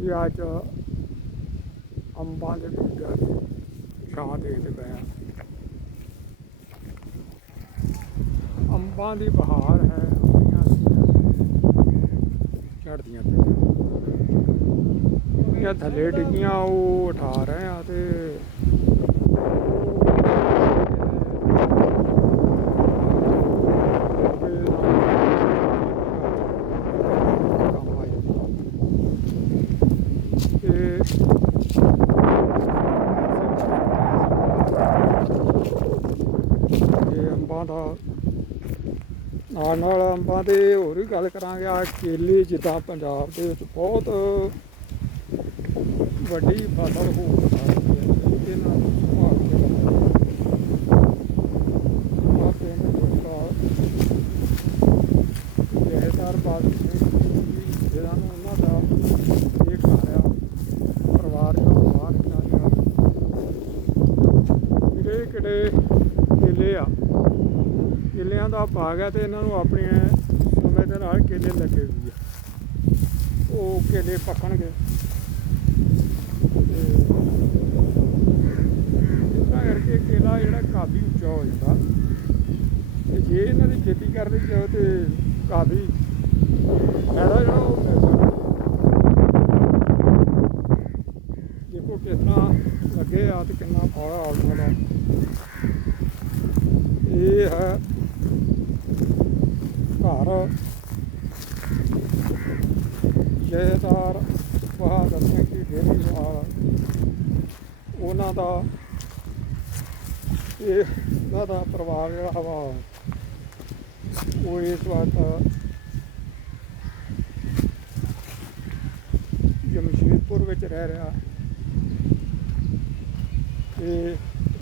ਵੀ ਅੱਜ ਅੰਬਾਂ ਦੇ ਬੂਟਿਆਂ ਦੀ ਛਾਂ ਦੇਖਦੇ ਪਏ ਆ ਅੰਬਾਂ ਦੀ ਬਹਾਰ ਹੈ ਝੜਦੀਆਂ ਪਈਆਂ। ਇਹ ਥੱਲੇ ਡਿੱਗੀਆਂ, ਉਹ ਉਠਾ ਰਹੇ ਆ ਤੇ ਇਹ ਅੰਬਾਂ ਦਾ। ਨਾਲ ਨਾਲ ਅੰਬਾਂ ਦੇ ਹੋਰ ਵੀ ਗੱਲ ਕਰਾਂਗੇ ਆ ਕੇਲੇ ਜਿੱਦਾਂ ਪੰਜਾਬ ਦੇ ਵਿੱਚ ਬਹੁਤ ਵੱਡੀ ਫਸਲ ਹੋ ਸਕਦੀ ਹੈ। ਇਹਦੇ ਨਾਲ ਸੰਭਾਲ ਕੇ ਜਿਹਨਾਂ ਨੂੰ ਉਹਨਾਂ ਦਾ ਇਹ ਘਰ ਪਰਿਵਾਰ ਚੋਂ ਬਾਹਰ ਨਿਕਾਲਿਆ ਕਿਹੜੇ ਕਿਹੜੇ ਕੇਲੇ ਆ? ਕੇਲਿਆਂ ਦਾ ਭਾਗ ਹੈ ਤੇ ਇਹਨਾਂ ਨੂੰ ਆਪਣੇ ਸਮੇਂ ਦੇ ਨਾਲ ਕੇਲੇ ਲੱਗੇ ਹੋਏ ਆ। ਉਹ ਕੇਲੇ ਪੱਕਣਗੇ। ਤੇ ਇਸ ਕਰਕੇ ਕੇਲਾ ਜਿਹੜਾ ਕਾਫੀ ਉੱਚਾ ਹੋ ਜਾਂਦਾ। ਤੇ ਜੇ ਇਹਨਾਂ ਦੀ ਖੇਤੀ ਕਰ ਲਈ ਜਾਓ ਤੇ ਕਾਫੀ ਫਾਇਦਾ ਜਿਹੜਾ ਉਹ ਆ ਤੇ ਕਿੰਨਾ ਫਲ ਆ ਉਹਨਾਂ ਇਹ ਹੈ ਘਰ। ਜੈਦਾਰ ਬਹਾਦਰ ਸਿੰਘ ਦੀ ਡੇਰੀ ਨਾਲ ਉਹਨਾਂ ਦਾ ਇਹ ਉਹਨਾਂ ਦਾ ਪਰਿਵਾਰ ਜਿਹੜਾ ਵਾ, ਉਹ ਇਸ ਵਕਤ ਜਮਸ਼ੇਦਪੁਰ ਵਿੱਚ ਰਹਿ ਰਿਹਾ। ਤੇ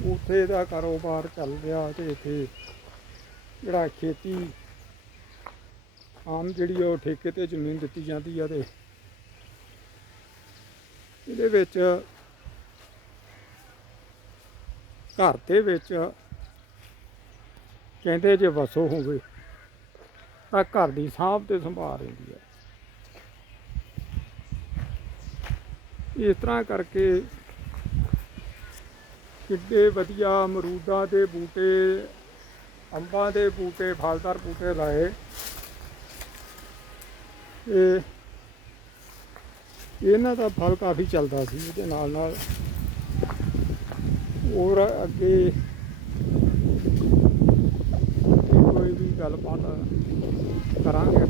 ਉੱਥੇ ਦਾ ਕਾਰੋਬਾਰ ਚੱਲ ਰਿਹਾ ਤੇ ਇੱਥੇ ਜਿਹੜਾ ਖੇਤੀ ਆਮ ਜਿਹੜੀ ਉਹ ਠੇਕੇ ਤੇ ਜ਼ਮੀਨ ਦਿੱਤੀ ਜਾਂਦੀ ਆ ਤੇ ਇਹਦੇ ਵਿੱਚ ਘਰ ਦੇ ਵਿੱਚ ਕਹਿੰਦੇ ਜੇ ਵਸੋ ਹੋਵੇ ਤਾਂ ਘਰ ਦੀ ਸਾਂਭ ਤੇ ਸੰਭਾਲ ਰਹਿੰਦੀ ਹੈ ਇਸ ਤਰ੍ਹਾਂ ਕਰਕੇ ਕਿੱਡੇ ਵਧੀਆ ਅਮਰੂਦਾਂ ਦੇ ਬੂਟੇ, ਅੰਬਾਂ ਦੇ ਬੂਟੇ, ਫਲਦਾਰ ਬੂਟੇ ਲਾਏ। ਇਹ ਇਹਨਾਂ ਦਾ ਫਲ ਕਾਫੀ ਚੱਲਦਾ ਸੀ, ਇਹਦੇ ਨਾਲ ਨਾਲ ਹੋਰ ਅੱਗੇ ਕੋਈ ਵੀ ਗੱਲਬਾਤ ਕਰਾਂਗੇ।